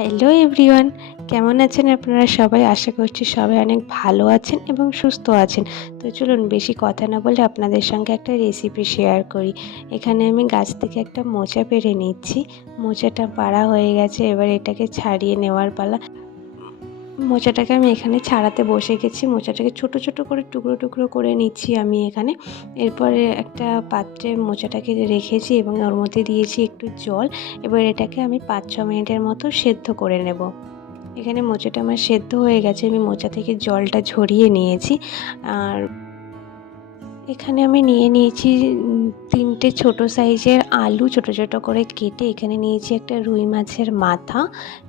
Hello everyone কেমন আছেন আপনারা সবাই? আশা করছি সবাই অনেক ভালো আছেন এবং সুস্থ আছেন। তো চলুন, বেশি কথা না বলে আপনাদের সঙ্গে একটা রেসিপি শেয়ার করি। এখানে আমি গাছ থেকে একটা মোচা পেরে নিচ্ছি। মোচাটা পাড়া হয়ে গেছে, এবার এটাকে ছাড়িয়ে নেওয়ার পালা। মোচাটাকে আমি এখানে ছাড়াতে বসে গেছি। মোচাটাকে ছোট ছোট করে টুকরো টুকরো করে নিচ্ছি আমি এখানে। এরপরে একটা পাত্রে মোচাটাকে রেখেছি এবং ওর মধ্যে দিয়েছি একটু জল এবার এটাকে আমি পাঁচ, ছ মিনিটের মতো সেদ্ধ করে নেব। এখানে মোচাটা আমার সেদ্ধ হয়ে গেছে, আমি মোচা থেকে জলটা ঝরিয়ে নিয়েছি। আর এখানে আমি নিয়ে নিয়েছি তিনটে ছোট সাইজের আলু ছোট ছোট করে কেটে এখানে নিয়েছি একটা রুই মাছের মাথা,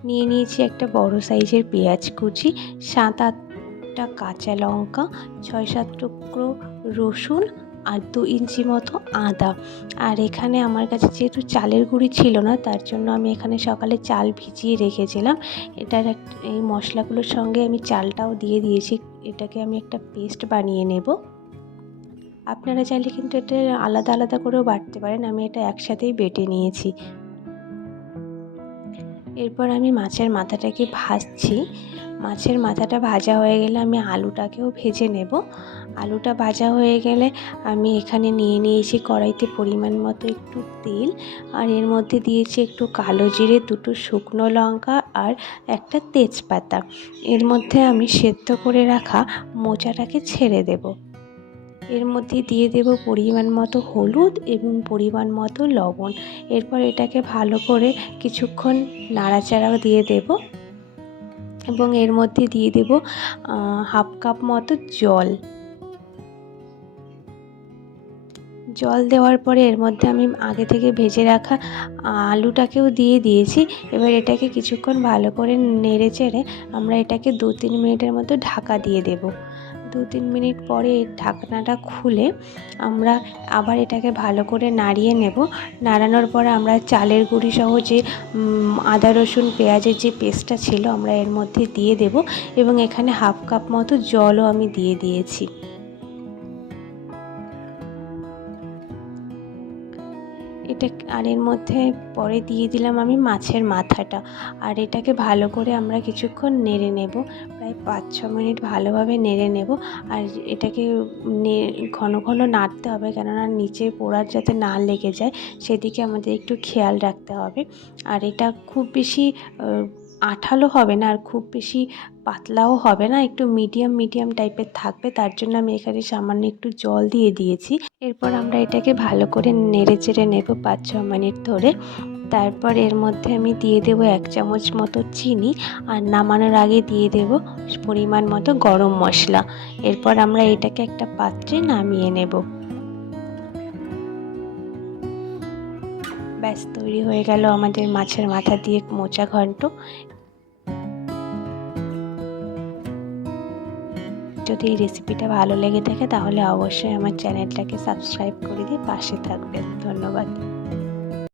নিয়ে নিয়েছি একটা বড় সাইজের পেঁয়াজ কুচি, সাত আটটা কাঁচা লঙ্কা, ছয় সাত টুকরো রসুন আর দু ইঞ্চি মতো আদা। আর এখানে আমার কাছে যেহেতু চালের গুঁড়ি ছিল না, তার জন্য আমি এখানে সকালে চাল ভিজিয়ে রেখেছিলাম। এটার এই মশলাগুলোর সঙ্গে আমি চালটাও দিয়ে দিয়েছি, এটাকে আমি একটা পেস্ট বানিয়ে নেব। আপনারা চাইলে কিন্তু এটা আলাদা আলাদা করেও বাটতে পারেন। আমি এটা একসাথেই বেটে নিয়েছি। এরপর আমি মাছের মাথাটাকে ভাজছি। মাছের মাথাটা ভাজা হয়ে গেলে আমি আলুটাকেও ভেজে নেব। আলুটা ভাজা হয়ে গেলে আমি এখানে নিয়ে নিয়েছি কড়াইতে পরিমাণ মতো একটু তেল। আর এর মধ্যে দিয়েছি একটু কালো জিরে, দুটো শুকনো লঙ্কা আর একটা তেজপাতা। এর মধ্যে আমি সেদ্ধ করে রাখা মোচাটাকে ছেড়ে দেবো। এর মধ্যে দিয়ে দেব পরিমাণ মতো হলুদ এবং পরিমাণ মতো লবণ। এরপর এটাকে ভালো করে কিছুক্ষণ নাড়াচাড়াও দিয়ে দেব এবং এর মধ্যে দিয়ে দেব হাফ কাপ মতো জল। জল দেওয়ার পরে এর মধ্যে আমি আগে থেকে ভেজে রাখা আলুটাকেও দিয়ে দিয়েছি। এবার এটাকে কিছুক্ষণ ভালো করে নেড়ে চেড়ে আমরা এটাকে দু তিন মিনিটের মতো ঢাকা দিয়ে দেবো। দু তিন মিনিট পরে ঢাকনাটা খুলে আমরা আবার এটাকে ভালো করে নাড়িয়ে নেব। নাড়ানোর পরে আমরা চালের গুঁড়ি সহ যে আদা, রসুন, পেঁয়াজের যে পেস্টটা ছিল আমরা এর মধ্যে দিয়ে দেব এবং এখানে হাফ কাপ মতো জলও আমি দিয়ে দিয়েছি। এটা আর এর মধ্যে পরে দিয়ে দিলাম আমি মাছের মাথাটা। আর এটাকে ভালো করে আমরা কিছুক্ষণ নেড়ে নেব। প্রায় পাঁচ ছ মিনিট ভালোভাবে নেড়ে নেব। আর এটাকে ঘন ঘন নাড়তে হবে কেননা নিচে পোড়ার যাতে না লেগে যায়, সেদিকে আমাদের একটু খেয়াল রাখতে হবে। আর এটা খুব বেশি আঠালো হবে না আর খুব বেশি পাতলাও হবে না, একটু মিডিয়াম মিডিয়াম টাইপের থাকবে, তার জন্য আমি এখানে সামান্য একটু জল দিয়ে দিয়েছি। এরপর আমরা এটাকে ভালো করে নেড়ে চেড়ে নেব পাঁচ, ছ মিনিট ধরে। তারপর এর মধ্যে আমি দিয়ে দেব এক চামচ মতো চিনি আর নামানোর আগে দিয়ে দেব পরিমাণ মতো গরম মশলা। এরপর আমরা এটাকে একটা পাত্রে নামিয়ে নেব। ব্যাস, তৈরি হয়ে গেল আমাদের মাছের মাথা দিয়ে মোচা ঘন্ট। যদি এই রেসিপিটা ভালো লেগে থাকে, তাহলে অবশ্যই আমার চ্যানেলটাকে সাবস্ক্রাইব করে দিয়ে পাশে থাকবেন। ধন্যবাদ।